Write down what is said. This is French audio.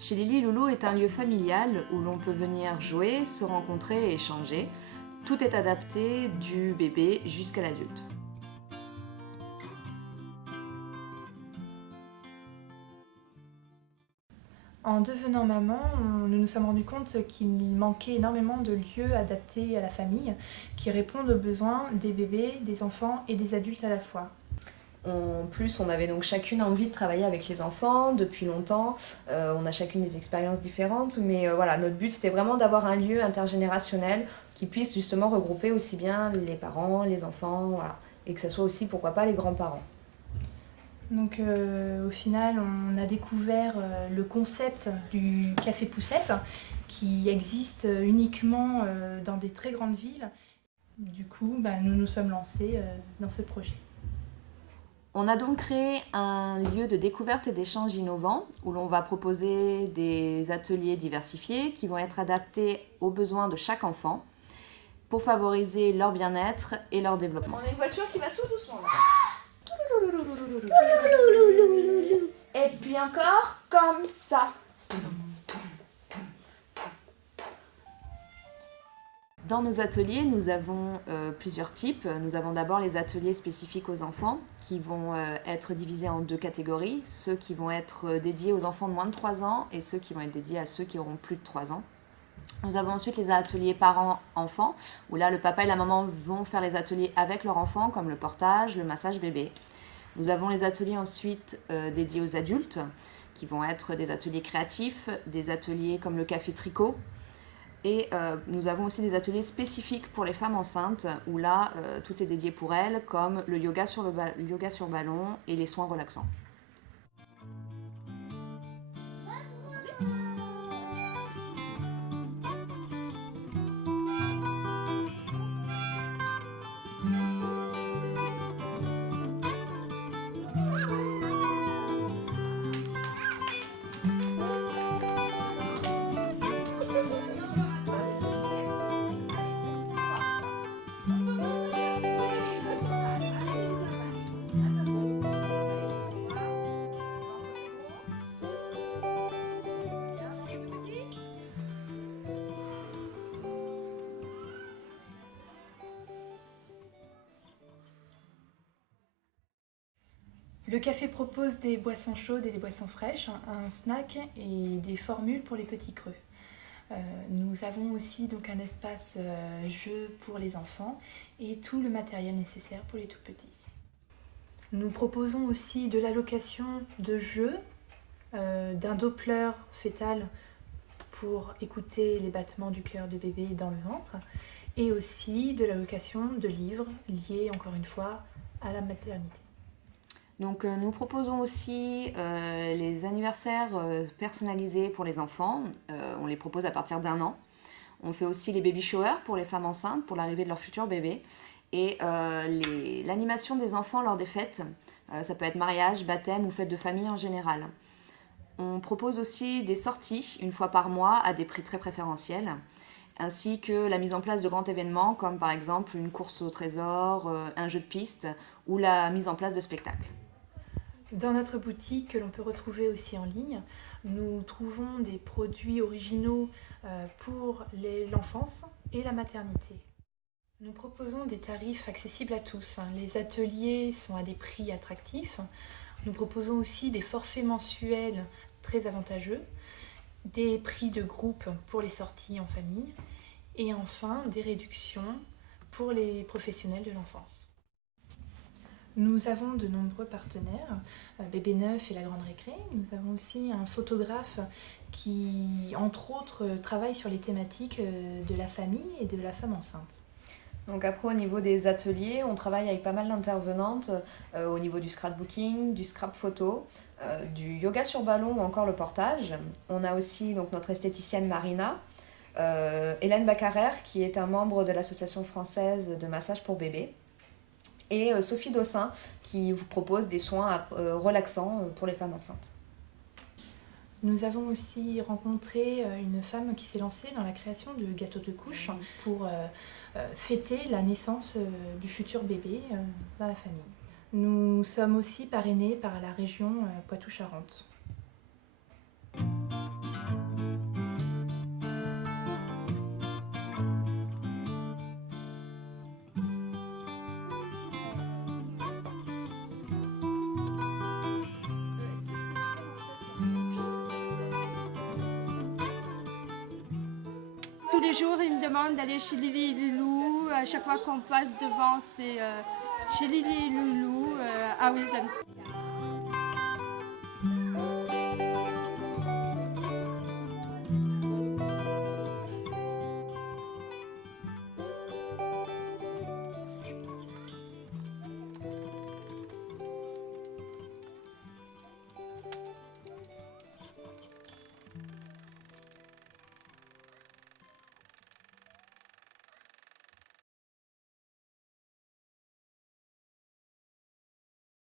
Chez Lily Loulou est un lieu familial où l'on peut venir jouer, se rencontrer et échanger. Tout est adapté du bébé jusqu'à l'adulte. En devenant maman, nous nous sommes rendus compte qu'il manquait énormément de lieux adaptés à la famille qui répondent aux besoins des bébés, des enfants et des adultes à la fois. En plus, on avait donc chacune envie de travailler avec les enfants depuis longtemps. On a chacune des expériences différentes, mais voilà, notre but c'était vraiment d'avoir un lieu intergénérationnel qui puisse justement regrouper aussi bien les parents, les enfants, voilà, et que ce soit aussi, pourquoi pas, les grands-parents. Donc au final, on a découvert le concept du café poussette qui existe uniquement dans des très grandes villes. Du coup, nous nous sommes lancés dans ce projet. On a donc créé un lieu de découverte et d'échange innovant où l'on va proposer des ateliers diversifiés qui vont être adaptés aux besoins de chaque enfant pour favoriser leur bien-être et leur développement. On a une voiture qui va tout doucement. Et puis encore comme ça. Dans nos ateliers, nous avons plusieurs types. Nous avons d'abord les ateliers spécifiques aux enfants qui vont être divisés en deux catégories. Ceux qui vont être dédiés aux enfants de moins de 3 ans et ceux qui vont être dédiés à ceux qui auront plus de 3 ans. Nous avons ensuite les ateliers parents-enfants, où là le papa et la maman vont faire les ateliers avec leur enfant, comme le portage, le massage bébé. Nous avons les ateliers ensuite dédiés aux adultes, qui vont être des ateliers créatifs, des ateliers comme le café tricot. Et nous avons aussi des ateliers spécifiques pour les femmes enceintes, où là tout est dédié pour elles, comme le yoga sur ballon et les soins relaxants. Le café propose des boissons chaudes et des boissons fraîches, un snack et des formules pour les petits creux. Nous avons aussi donc un espace jeu pour les enfants et tout le matériel nécessaire pour les tout petits. Nous proposons aussi de l'allocation de jeux, d'un Doppler fœtal pour écouter les battements du cœur de bébé dans le ventre et aussi de l'allocation de livres liés encore une fois à la maternité. Donc nous proposons aussi les anniversaires personnalisés pour les enfants. On les propose à partir d'1 an. On fait aussi les baby showers pour les femmes enceintes, pour l'arrivée de leur futur bébé. Et l'animation des enfants lors des fêtes, ça peut être mariage, baptême ou fête de famille en général. On propose aussi des sorties 1 fois par mois à des prix très préférentiels, ainsi que la mise en place de grands événements comme par exemple une course au trésor, un jeu de piste ou la mise en place de spectacles. Dans notre boutique, que l'on peut retrouver aussi en ligne, nous trouvons des produits originaux pour l'enfance et la maternité. Nous proposons des tarifs accessibles à tous. Les ateliers sont à des prix attractifs. Nous proposons aussi des forfaits mensuels très avantageux, des prix de groupe pour les sorties en famille et enfin des réductions pour les professionnels de l'enfance. Nous avons de nombreux partenaires, Bébé Neuf et la Grande Récré. Nous avons aussi un photographe qui, entre autres, travaille sur les thématiques de la famille et de la femme enceinte. Donc après, au niveau des ateliers, on travaille avec pas mal d'intervenantes au niveau du scrapbooking, du scrap photo, du yoga sur ballon ou encore le portage. On a aussi donc, notre esthéticienne Marina, Hélène Baccarer, qui est un membre de l'association française de massage pour bébés, et Sophie Dossin, qui vous propose des soins relaxants pour les femmes enceintes. Nous avons aussi rencontré une femme qui s'est lancée dans la création de gâteaux de couche pour fêter la naissance du futur bébé dans la famille. Nous sommes aussi parrainés par la région Poitou-Charentes. Tous les jours, ils me demandent d'aller chez Lily et Loulou. À chaque fois qu'on passe devant, c'est chez Lily et Loulou à Wizem.